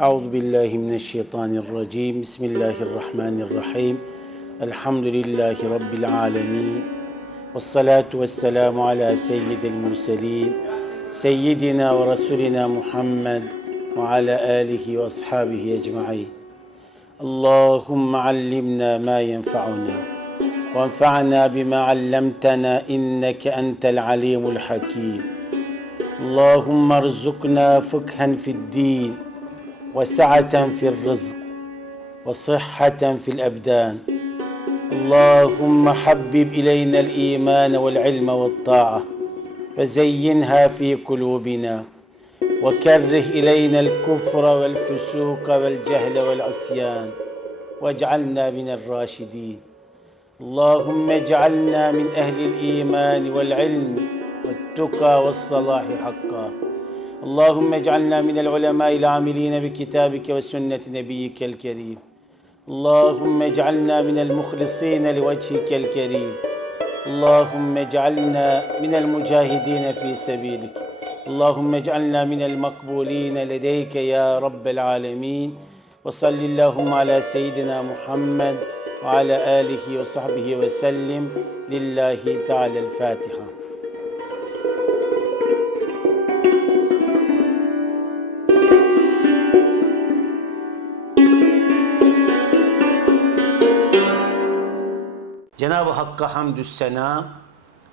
أعوذ بالله من الشيطان الرجيم. بسم الله الرحمن الرحيم. الحمد لله رب العالمين. والصلاة والسلام على سيد المرسلين سيدنا ورسولنا محمد وعلى آله وأصحابه أجمعين. اللهم علمنا ما ينفعنا وانفعنا بما علمتنا إنك أنت العليم الحكيم. اللهم ارزقنا فقها في الدين وسعة في الرزق وصحة في الأبدان. اللهم حبب إلينا الإيمان والعلم والطاعة وزينها في قلوبنا وكره إلينا الكفر والفسوق والجهل والعصيان واجعلنا من الراشدين. اللهم اجعلنا من أهل الإيمان والعلم والتقى والصلاح حقا. اللهم اجعلنا من العلماء العاملين بكتابك وسنة نبيك الكريم. اللهم اجعلنا من المخلصين لوجهك الكريم. اللهم اجعلنا من المجاهدين في سبيلك. اللهم اجعلنا من المقبولين لديك يا رب العالمين. وصل اللهم على سيدنا محمد وعلى آله وصحبه وسلم. لله تعالى الفاتحة. Cenab-ı Hakk'a hamdü sena,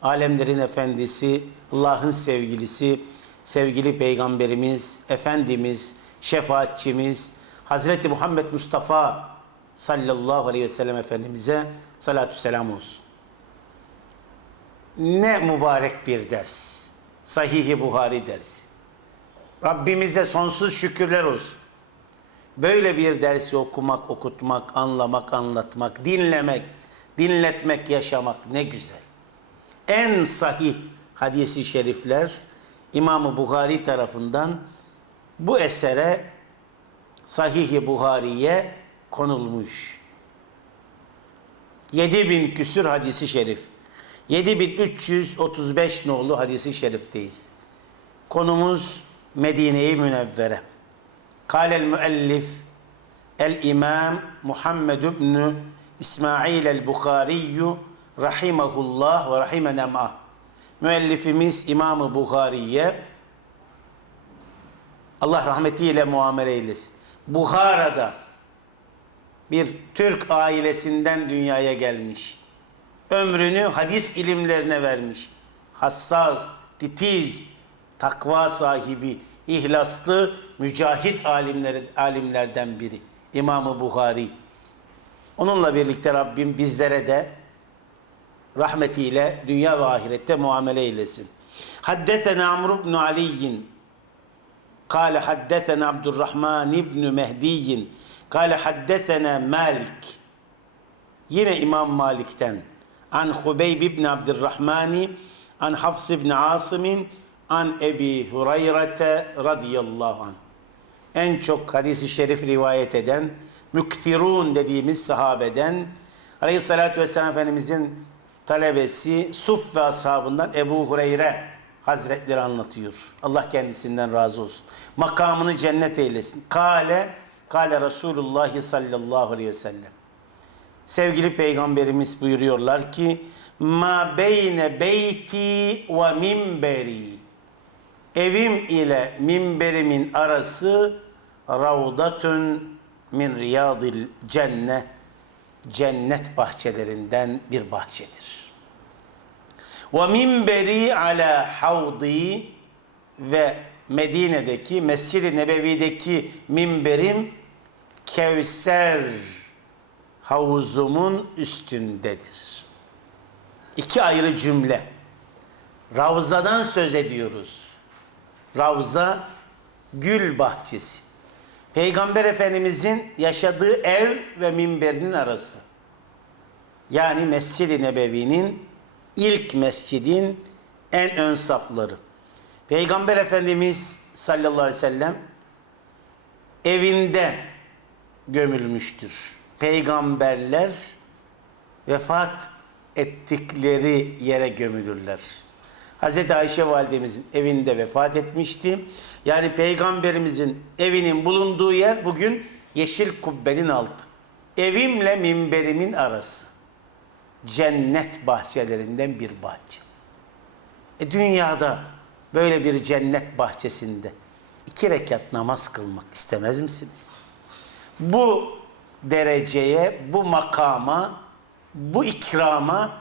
alemlerin efendisi, Allah'ın sevgilisi, sevgili peygamberimiz, efendimiz, şefaatçimiz, Hazreti Muhammed Mustafa sallallahu aleyhi ve sellem efendimize salatü selam olsun. Ne mübarek bir ders. Sahih-i Buhari dersi. Rabbimize sonsuz şükürler olsun. Böyle bir dersi okumak, okutmak, anlamak, anlatmak, dinlemek, dinletmek, yaşamak ne güzel. En sahih hadisi şerifler İmam-ı Buhari tarafından bu esere Sahih-i Buhari'ye konulmuş. 7000 küsür hadisi şerif. 7335 nolu hadisi şerifteyiz. Konumuz Medine-i Münevvere. Kâlel müellif el-imam Muhammed ibn İsmail el-Bukhariyyü rahimahullah ve rahimenema. Müellifimiz İmam-ı Bukhari'ye Allah rahmetiyle muamele eylesin. Buhara'da bir Türk ailesinden dünyaya gelmiş. Ömrünü hadis ilimlerine vermiş. Hassas, titiz, takva sahibi, ihlaslı, mücahit alimler, alimlerden biri. İmam-ı Buhari. Onunla birlikte Rabbim bizlere de rahmetiyle dünya ve ahirette muamele eylesin. Haddesena Amr ibn Ali'yin قال حدثنا عبد الرحمن بن مهدي قال حدثنا مالك yine İmam Malik'ten an Hubeyb ibn Abdurrahman an Hafs ibn Asım an Ebi Hureyre radıyallahu an en çok hadisi şerif rivayet eden mükthirun dediğimiz sahabeden Aleyhisselatü Vesselam Efendimizin talebesi Suf ve ashabından Ebu Hureyre Hazretleri anlatıyor. Allah kendisinden razı olsun. Makamını cennet eylesin. Kale, kale Resulullah sallallahu aleyhi ve sellem. Sevgili peygamberimiz buyuruyorlar ki ma beyne beyti ve minberi evim ile minberimin arası ravdatun min riyadil cenne cennet bahçelerinden bir bahçedir. Ve minberi ala havdi ve Medine'deki Mescid-i Nebevi'deki minberim Kevser havuzumun üstündedir. İki ayrı cümle. Ravzadan söz ediyoruz. Ravza gül bahçesi. Peygamber Efendimizin yaşadığı ev ve minberinin arası. Yani Mescid-i Nebevi'nin ilk mescidin en ön safları. Peygamber Efendimiz sallallahu aleyhi ve sellem evinde gömülmüştür. Peygamberler vefat ettikleri yere gömülürler. Hazreti Ayşe validemizin evinde vefat etmişti. Yani peygamberimizin evinin bulunduğu yer bugün yeşil kubbenin altı. Evimle minberimin arası. Cennet bahçelerinden bir bahçe. E dünyada böyle bir cennet bahçesinde iki rekat namaz kılmak istemez misiniz? Bu dereceye, bu makama, bu ikrama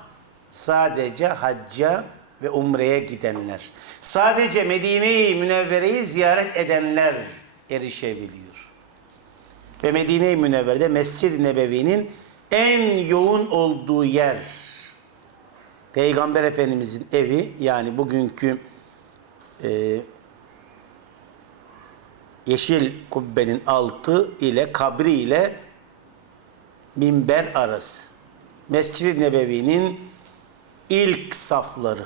sadece hacca ve umreye gidenler, sadece Medine-i Münevvere'yi ziyaret edenler erişebiliyor. Ve Medine-i Münevvere'de Mescid-i Nebevi'nin en yoğun olduğu yer. Peygamber Efendimizin evi yani bugünkü e, yeşil kubbenin altı ile kabri ile minber arası. Mescid-i Nebevi'nin ilk safları.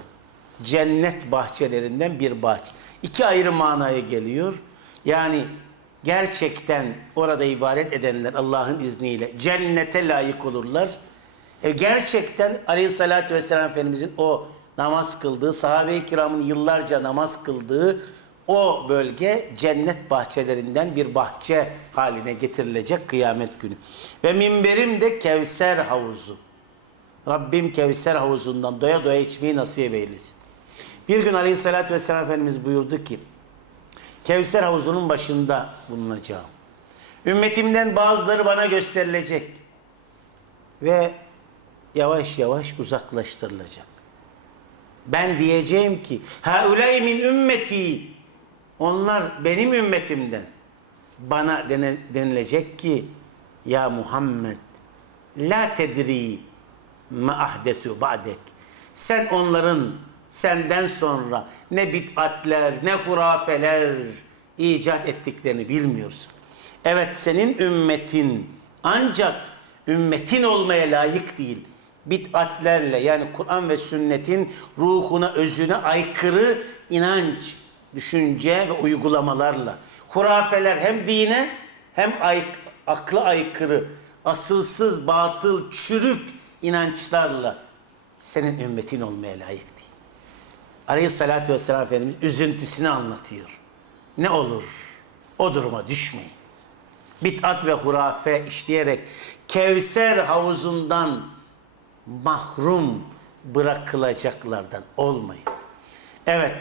Cennet bahçelerinden bir bahçe. İki ayrı manaya geliyor. Yani gerçekten orada ibadet edenler Allah'ın izniyle cennete layık olurlar. E gerçekten Aleyhisselatü Vesselam Efendimizin o namaz kıldığı, sahabe-i kiramın yıllarca namaz kıldığı o bölge cennet bahçelerinden bir bahçe haline getirilecek kıyamet günü. Ve minberim de Kevser havuzu. Rabbim Kevser havuzundan doya doya içmeyi nasip eylesin. Bir gün Aleyhisselatü Vesselam Efendimiz buyurdu ki, Kevser havuzunun başında bulunacağım. Ümmetimden bazıları bana gösterilecek ve yavaş yavaş uzaklaştırılacak. Ben diyeceğim ki, haulâi min ümmeti, onlar benim ümmetimden. Bana denilecek ki, ya Muhammed, la tedri ma ahdesu ba'dek. Sen onların senden sonra ne bid'atler ne hurafeler icat ettiklerini bilmiyorsun. Evet senin ümmetin ancak ümmetin olmaya layık değil. Bid'atlerle yani Kur'an ve sünnetin ruhuna, özüne aykırı inanç, düşünce ve uygulamalarla. Hurafeler hem dine hem ay, akla aykırı, asılsız, batıl, çürük inançlarla senin ümmetin olmaya layık değil. Aleyhissalatü vesselam Efendimiz üzüntüsünü anlatıyor. Ne olur o duruma düşmeyin. Bid'at ve hurafe işleyerek Kevser havuzundan mahrum bırakılacaklardan olmayın. Evet,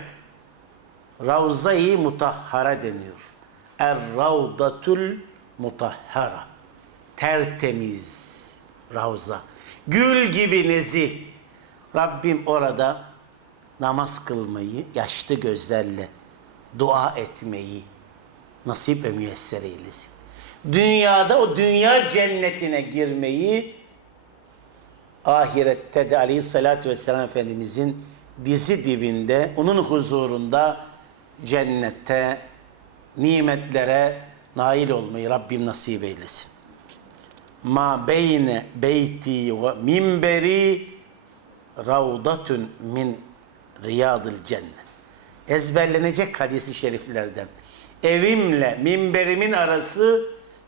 Ravza-i Mutahhara deniyor. Er-Ravdatul Mutahhara. Tertemiz Ravza. Gül gibi nezih. Rabbim orada namaz kılmayı yaşlı gözlerle dua etmeyi nasip ve müyesser eylesin. Dünyada o dünya cennetine girmeyi ahirette de aleyhissalatü vesselam Efendimizin dizi dibinde, onun huzurunda cennette, nimetlere nail olmayı Rabbim nasip eylesin. Ma beyne beyti ve minberi ravdatun min riyadil cennet. Ezberlenecek hadisi şeriflerden. Evimle minberimin arası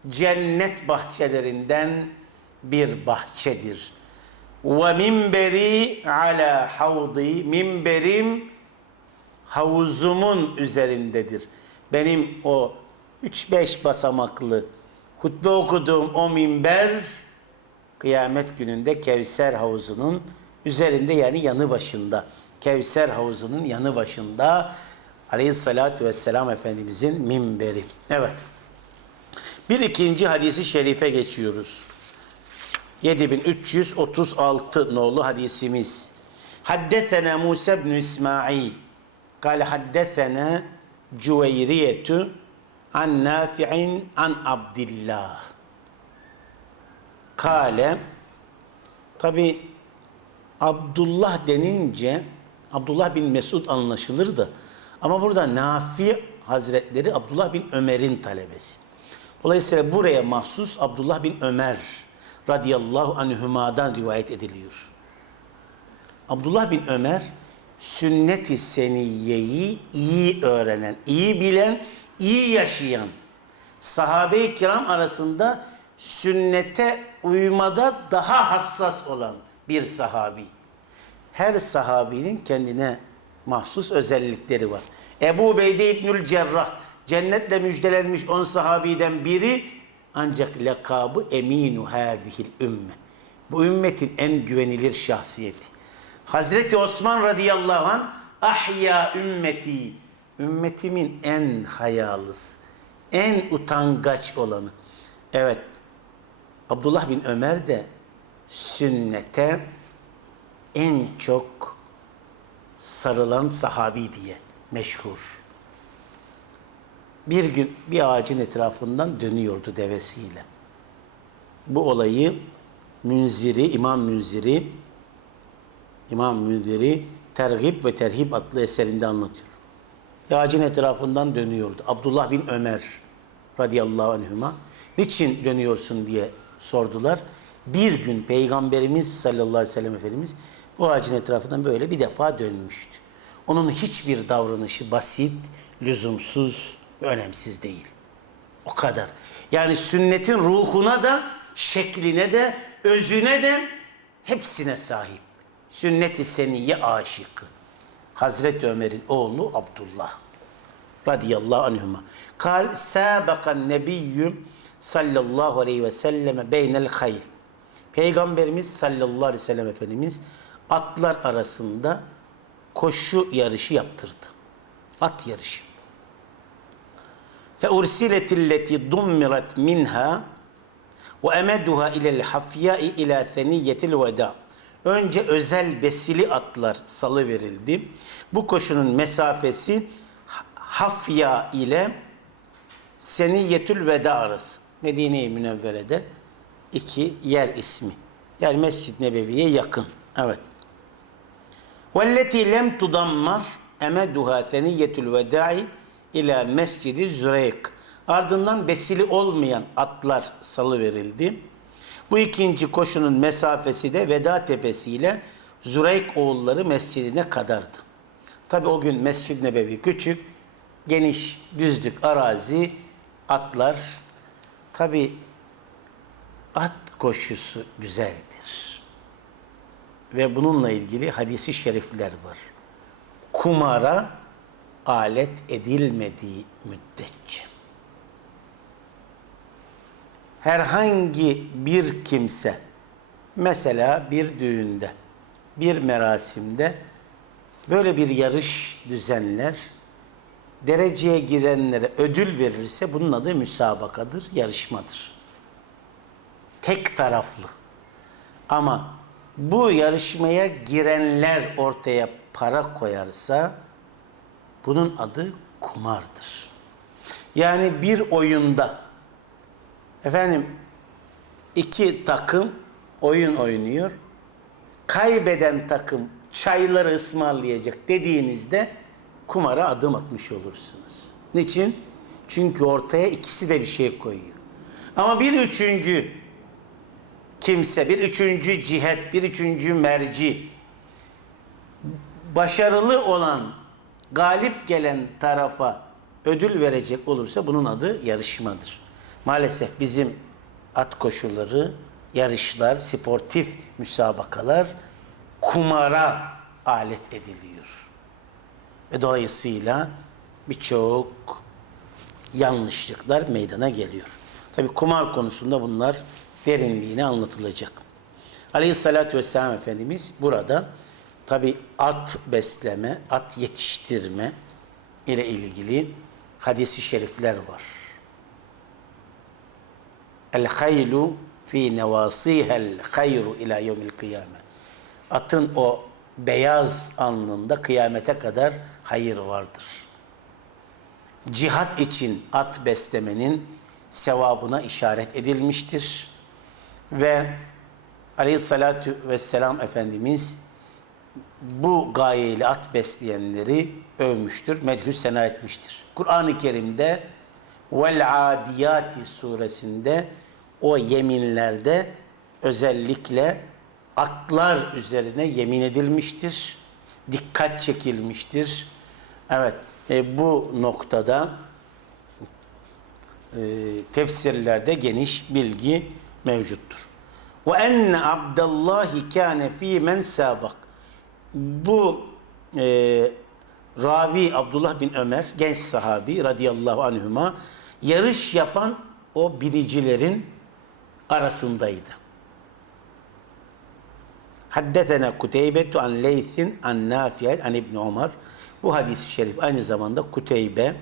cennet bahçelerinden bir bahçedir. Ve minberi ala havdi minberim havuzumun üzerindedir. Benim o 3-5 basamaklı hutbe okuduğum o minber kıyamet gününde Kevser havuzunun üzerinde yani yanı başında. Kevser havuzunun yanı başında Aleyhissalatü vesselam Efendimizin minberi. Evet. Bir ikinci hadisi şerife geçiyoruz. 7336 nolu hadisimiz. Haddesena Musa ibn İsmail. Kale haddesena Cüveyriyetu an Nafi'in an Abdillah. Kale tabi Abdullah denince Abdullah bin Mesud anlaşılır da ama burada Nafi Hazretleri Abdullah bin Ömer'in talebesi. Dolayısıyla buraya mahsus Abdullah bin Ömer radıyallahu anhümadan rivayet ediliyor. Abdullah bin Ömer sünnet-i seniyyeyi iyi öğrenen, iyi bilen, iyi yaşayan sahabe-i kiram arasında sünnete uymada daha hassas olan bir sahabi. Her sahabinin kendine mahsus özellikleri var. Ebu Beyde İbnül Cerrah cennetle müjdelenmiş on sahabiden biri ancak lakabı eminu hâzihil ümme. Bu ümmetin en güvenilir şahsiyeti. Hazreti Osman radıyallahu an ahya ümmeti. Ümmetimin en hayalısı, en utangaç olanı. Evet, Abdullah bin Ömer de sünnete en çok sarılan sahabi diye meşhur. Bir gün bir ağacın etrafından dönüyordu devesiyle. Bu olayı Münziri, İmam Münziri, İmam Münziri Tergib ve Terhib adlı eserinde anlatıyor. Bir ağacın etrafından dönüyordu. Abdullah bin Ömer radıyallahu anhüma niçin dönüyorsun diye sordular. Bir gün Peygamberimiz sallallahu aleyhi ve sellem Efendimiz bu ağacın etrafından böyle bir defa dönmüştü. Onun hiçbir davranışı basit, lüzumsuz önemsiz değil. O kadar. Yani sünnetin ruhuna da, şekline de, özüne de hepsine sahip. Sünnet-i seniyye aşıkı. Hazreti Ömer'in oğlu Abdullah radıyallahu anhuma. Kal sabakan nebiyyü sallallahu aleyhi ve selleme beynel hayl. Peygamberimiz sallallahu aleyhi ve sellem Efendimiz atlar arasında koşu yarışı yaptırdı. At yarışı. Ursiletilleti dummirat minha ve emeduha ilel hafyai ila theniyetil veda. Önce özel besili atlar salı verildi. Bu koşunun mesafesi Hafya ile Seniyetül Veda arası. Medine-i Münevvere'de iki yer ismi. Yani Mescid-i Nebevi'ye yakın. Evet. وَالَّتِي لَمْ تُدَمَّرْ اَمَدُهَا ثَنِيَّةُ الْوَدَاعِ ila Mescidi Züreyk. Ardından besili olmayan atlar salı verildi. Bu ikinci koşunun mesafesi de Veda Tepesi ile Züreyk oğulları mescidine kadardı. Tabi o gün Mescid-i Nebevi küçük, geniş, düzlük, arazi, atlar. Tabi at koşusu güzeldir. Ve bununla ilgili hadisi şerifler var. Kumara alet edilmediği müddetçe. Herhangi bir kimse, mesela bir düğünde, bir merasimde böyle bir yarış düzenler, dereceye girenlere ödül verirse bunun adı müsabakadır, yarışmadır. Tek taraflı. Ama bu yarışmaya girenler ortaya para koyarsa bunun adı kumardır. Yani bir oyunda efendim iki takım oyun oynuyor. Kaybeden takım çayları ısmarlayacak dediğinizde kumara adım atmış olursunuz. Niçin? Çünkü ortaya ikisi de bir şey koyuyor. Ama bir üçüncü kimse, bir üçüncü cihet, bir üçüncü merci başarılı olan, galip gelen tarafa ödül verecek olursa bunun adı yarışmadır. Maalesef bizim at koşuları, yarışlar, sportif müsabakalar kumara alet ediliyor. Ve dolayısıyla birçok yanlışlıklar meydana geliyor. Tabi kumar konusunda bunlar derinliğine anlatılacak. Aleyhissalatü vesselam Efendimiz burada tabi at besleme, at yetiştirme ile ilgili hadisi şerifler var. El haylu fi nevasihel hayru ila yevmil kıyame. Atın o beyaz alnında kıyamete kadar hayır vardır. Cihat için at beslemenin sevabına işaret edilmiştir. Ve aleyhissalatü vesselam Efendimiz bu gayeyle at besleyenleri övmüştür, medhü sena etmiştir. Kur'an-ı Kerim'de Vel Adiyati suresinde o yeminlerde özellikle atlar üzerine yemin edilmiştir. Dikkat çekilmiştir. Evet, e, bu noktada e, tefsirlerde geniş bilgi mevcuttur. Ve enne Abdallahi kâne fî men sabak. Bu e, ravi Abdullah bin Ömer genç sahabi radıyallahu anhuma yarış yapan o binicilerin arasındaydı. Haddetena Kuteybetu an Leythin an Nafi'el an İbn Ömer. Bu hadis-i şerif aynı zamanda Kuteybe,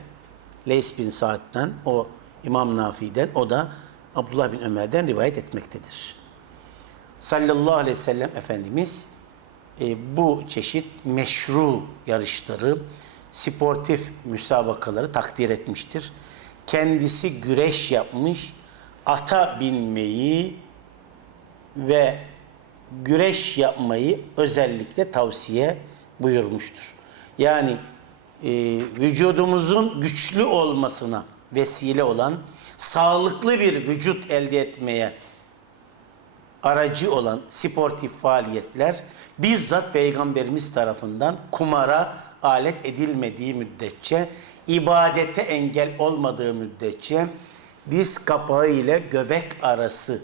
Leys bin Sa'd'den, o İmam Nafi'den, o da Abdullah bin Ömer'den rivayet etmektedir. Sallallahu aleyhi ve sellem Efendimiz e, bu çeşit meşru yarışları, sportif müsabakaları takdir etmiştir. Kendisi güreş yapmış, ata binmeyi ve güreş yapmayı özellikle tavsiye buyurmuştur. Yani e, vücudumuzun güçlü olmasına vesile olan, sağlıklı bir vücut elde etmeye aracı olan sportif faaliyetler bizzat Peygamberimiz tarafından kumara alet edilmediği müddetçe, ibadete engel olmadığı müddetçe, diz kapağı ile göbek arası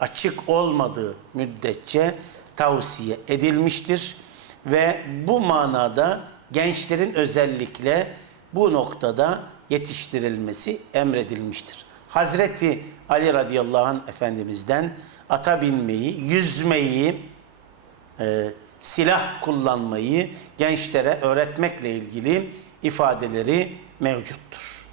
açık olmadığı müddetçe tavsiye edilmiştir. Ve bu manada gençlerin özellikle bu noktada yetiştirilmesi emredilmiştir. Hazreti Ali radıyallahu anh Efendimiz'den ata binmeyi, yüzmeyi, e, silah kullanmayı gençlere öğretmekle ilgili ifadeleri mevcuttur.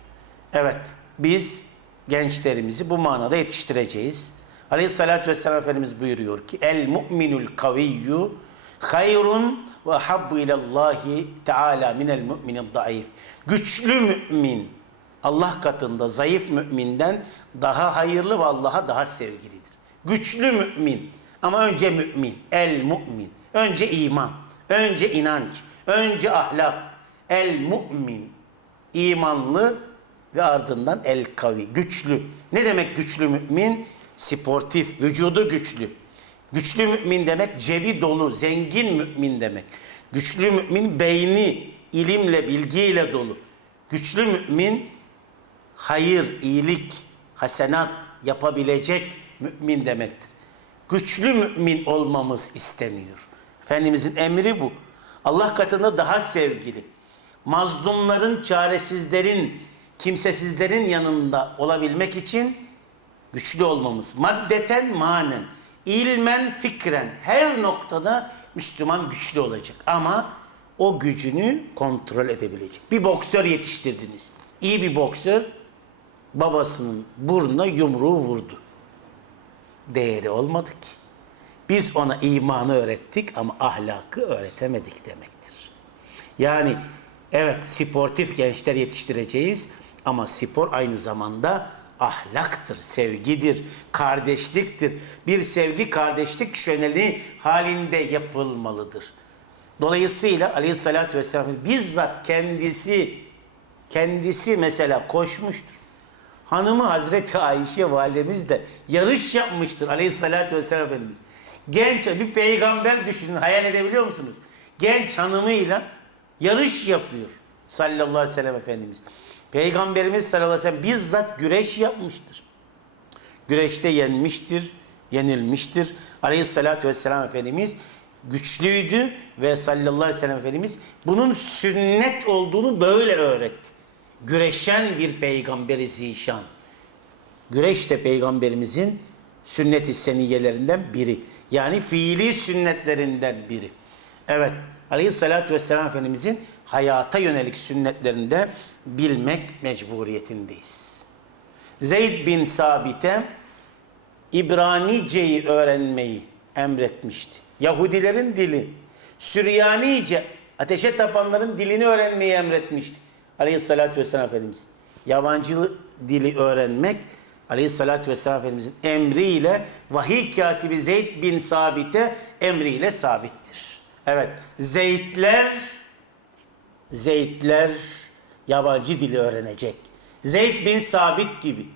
Evet, biz gençlerimizi bu manada yetiştireceğiz. Aleyhissalatü vesselam Efendimiz buyuruyor ki El mu'minul kaviyyu hayrun ve habbu ilallahi teala minel mu'minid daif. Güçlü mümin Allah katında zayıf müminden daha hayırlı ve Allah'a daha sevgilidir. Güçlü mümin ama önce mümin, el mümin. Önce iman, önce inanç, önce ahlak. El mümin, imanlı ve ardından el kavi, güçlü. Ne demek güçlü mümin? Sportif, vücudu güçlü. Güçlü mümin demek cebi dolu, zengin mümin demek. Güçlü mümin beyni ilimle, bilgiyle dolu. Güçlü mümin hayır, iyilik, hasenat yapabilecek mümin demektir. Güçlü mümin olmamız isteniyor. Efendimizin emri bu. Allah katında daha sevgili. Mazlumların, çaresizlerin, kimsesizlerin yanında olabilmek için güçlü olmamız. Maddeten manen, ilmen fikren her noktada Müslüman güçlü olacak. Ama o gücünü kontrol edebilecek. Bir boksör yetiştirdiniz. İyi bir boksör babasının burnuna yumruğu vurdu. Değeri olmadı ki. Biz ona imanı öğrettik ama ahlakı öğretemedik demektir. Yani evet sportif gençler yetiştireceğiz ama spor aynı zamanda ahlaktır, sevgidir, kardeşliktir. Bir sevgi kardeşlik şöneli halinde yapılmalıdır. Dolayısıyla aleyhissalatü vesselam bizzat kendisi kendisi mesela koşmuştur. Hanımı Hazreti Ayşe validemiz de yarış yapmıştır aleyhissalatü vesselam Efendimiz. Genç bir peygamber düşünün hayal edebiliyor musunuz? Genç hanımıyla yarış yapıyor sallallahu aleyhi ve sellem Efendimiz. Peygamberimiz sallallahu aleyhi ve sellem bizzat güreş yapmıştır. Güreşte yenmiştir, yenilmiştir. Aleyhissalatü vesselam Efendimiz güçlüydü ve sallallahu aleyhi ve sellem Efendimiz bunun sünnet olduğunu böyle öğretti. Güreşen bir peygamberi zişan. Güreş de peygamberimizin sünnet-i seniyelerinden biri. Yani fiili sünnetlerinden biri. Evet, aleyhissalatü vesselam Efendimizin hayata yönelik sünnetlerinde bilmek mecburiyetindeyiz. Zeyd bin Sabit'e İbranice'yi öğrenmeyi emretmişti. Yahudilerin dili, Süryanice, ateşe tapanların dilini öğrenmeyi emretmişti. Aleyhissalatü vesselam Efendimiz. Yabancı dili öğrenmek Aleyhissalatü vesselam Efendimizin emriyle vahiy katibi Zeyd bin Sabit'e emriyle sabittir. Evet, Zeydler Zeydler yabancı dili öğrenecek. Zeyd bin Sabit gibi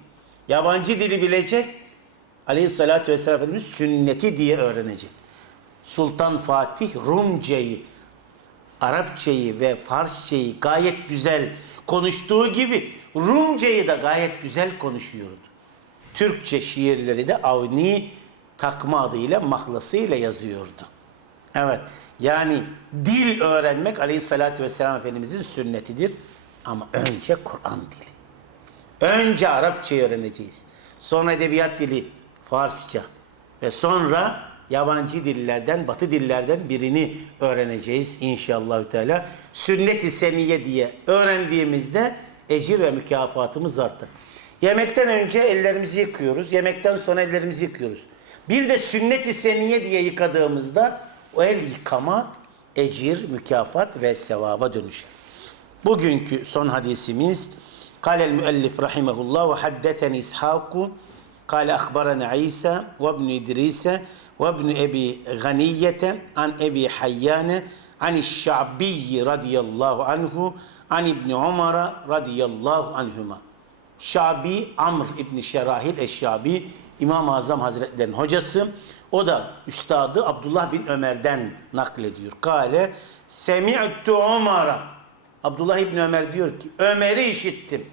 yabancı dili bilecek. Aleyhissalatü vesselam Efendimiz sünneti diye öğrenecek. Sultan Fatih Rumce'yi, Arapçayı ve Farsçayı gayet güzel konuştuğu gibi Rumce'yi de gayet güzel konuşuyordu. Türkçe şiirleri de Avni takma adıyla mahlasıyla yazıyordu. Evet. Yani dil öğrenmek aleyhissalatü vesselam Efendimizin sünnetidir. Ama önce Kur'an dili. Önce Arapçayı öğreneceğiz. Sonra edebiyat dili, Farsça. Ve sonra yabancı dillerden, batı dillerden birini öğreneceğiz inşallah Teala. Sünnet-i seniye diye öğrendiğimizde ecir ve mükafatımız artar. Yemekten önce ellerimizi yıkıyoruz. Yemekten sonra ellerimizi yıkıyoruz. Bir de sünnet-i seniye diye yıkadığımızda o el yıkama ecir, mükafat ve sevaba dönüşür. Bugünkü son hadisimiz Kâlel müellif rahimehullah ve haddetheni İshâku Kâle akbarana İsa ve ibn İdrise ve ibn Ebi Ganiyete an Ebi Hayyane an Şa'biyyi radıyallahu anhu an İbn Umar radıyallahu anhuma. Şabi Amr İbni Şerahil Eşşabi İmam-ı Azam Hazretleri'nin hocası. O da üstadı Abdullah bin Ömer'den naklediyor. Kale Semi'tu Umar'a Abdullah İbni Ömer diyor ki Ömer'i işittim.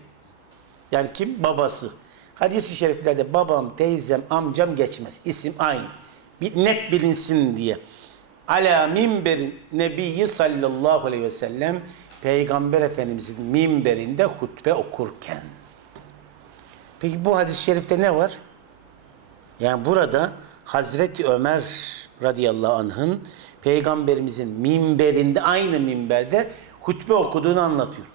Yani kim? Babası. Hadis-i şeriflerde babam, teyzem, amcam geçmez. İsim aynı. Bir net bilinsin diye. Ala minberin nebiyyi sallallahu aleyhi ve sellem Peygamber Efendimizin minberinde hutbe okurken. Peki bu hadis-i şerifte ne var? Yani burada Hazreti Ömer radıyallahu anh'ın Peygamberimizin minberinde aynı minberde hutbe okuduğunu anlatıyor.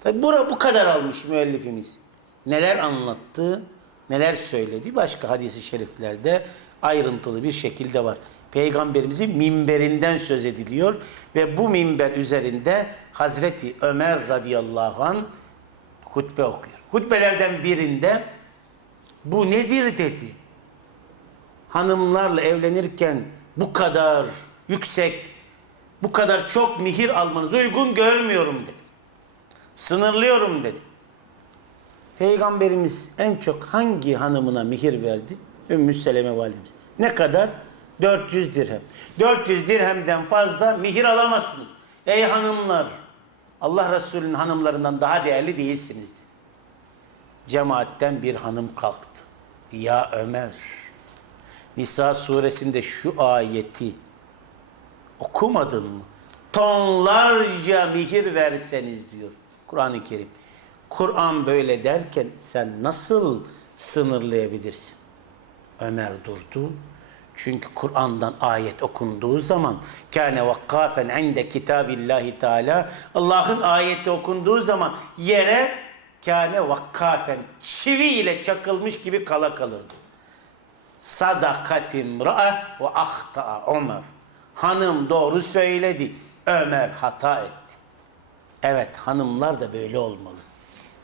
Tabi bura bu kadar almış müellifimiz. Neler anlattı, neler söyledi başka hadisi şeriflerde ayrıntılı bir şekilde var. Peygamberimizin minberinden söz ediliyor ve bu minber üzerinde Hazreti Ömer radıyallahu an hutbe okuyor. Hutbelerden birinde bu nedir dedi. Hanımlarla evlenirken bu kadar yüksek, bu kadar çok mihir almanız uygun görmüyorum dedi. Sınırlıyorum dedi. Peygamberimiz en çok hangi hanımına mihir verdi? Ümmü Seleme validemiz. Ne kadar? 400 dirhem. 400 dirhemden fazla mihir alamazsınız. Ey hanımlar! Allah Resulü'nün hanımlarından daha değerli değilsiniz dedi. Cemaatten bir hanım kalktı. Ya Ömer! Nisa suresinde şu ayeti okumadın mı? Tonlarca mihir verseniz diyor Kur'an-ı Kerim. Kur'an böyle derken sen nasıl sınırlayabilirsin? Ömer durdu. Çünkü Kur'an'dan ayet okunduğu zaman kâne vakkafen inde kitabillahi teala Allah'ın ayeti okunduğu zaman yere kâne vakkafen çivi ile çakılmış gibi kala kalırdı. Sadakatim ra'a ve ahta'a Ömer. Hanım doğru söyledi. Ömer hata etti. Evet hanımlar da böyle olmalı.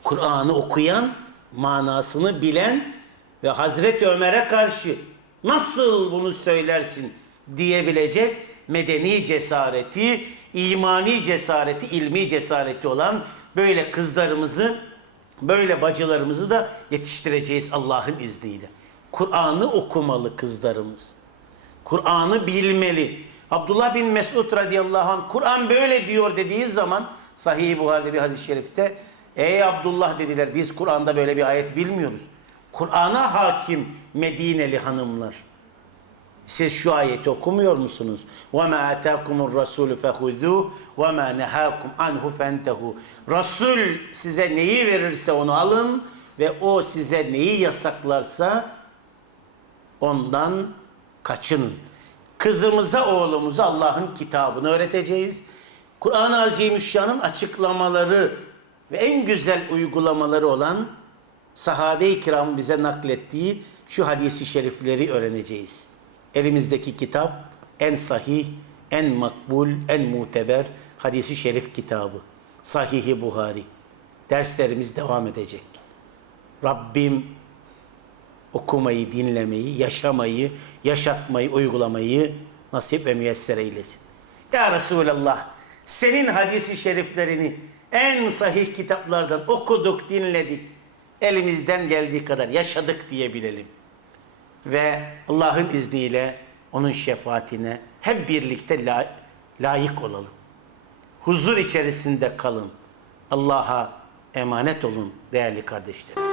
Kur'an'ı okuyan, manasını bilen ve Hazreti Ömer'e karşı nasıl bunu söylersin diyebilecek medeni cesareti, imani cesareti, ilmi cesareti olan böyle kızlarımızı, böyle bacılarımızı da yetiştireceğiz Allah'ın izniyle. Kur'an'ı okumalı kızlarımız. Kur'an'ı bilmeli. Abdullah bin Mesud radıyallahu anh Kur'an böyle diyor dediği zaman Sahih Buhari'de bir hadis-i şerifte Ey Abdullah dediler biz Kur'an'da böyle bir ayet bilmiyoruz. Kur'an'a hakim Medineli hanımlar. Siz şu ayeti okumuyor musunuz? وَمَا آتَاكُمُ الرَّسُولُ فَخُذُوهُ وَمَا نَهَاكُمْ عَنْهُ فَانْتَهُ Resul size neyi verirse onu alın ve o size neyi yasaklarsa ondan kaçının. Kızımıza, oğlumuza Allah'ın kitabını öğreteceğiz. Kur'an-ı Azimüşşan'ın açıklamaları ve en güzel uygulamaları olan sahabe-i kiramın bize naklettiği şu hadisi şerifleri öğreneceğiz. Elimizdeki kitap en sahih, en makbul, en muteber hadisi şerif kitabı. Sahih-i Buhari. Derslerimiz devam edecek. Rabbim okumayı, dinlemeyi, yaşamayı, yaşatmayı, uygulamayı nasip ve müyesser eylesin. Ya Resulallah, senin hadisi şeriflerini en sahih kitaplardan okuduk, dinledik. Elimizden geldiği kadar yaşadık diyebilelim. Ve Allah'ın izniyle onun şefaatine hep birlikte la- layık olalım. Huzur içerisinde kalın. Allah'a emanet olun değerli kardeşlerim.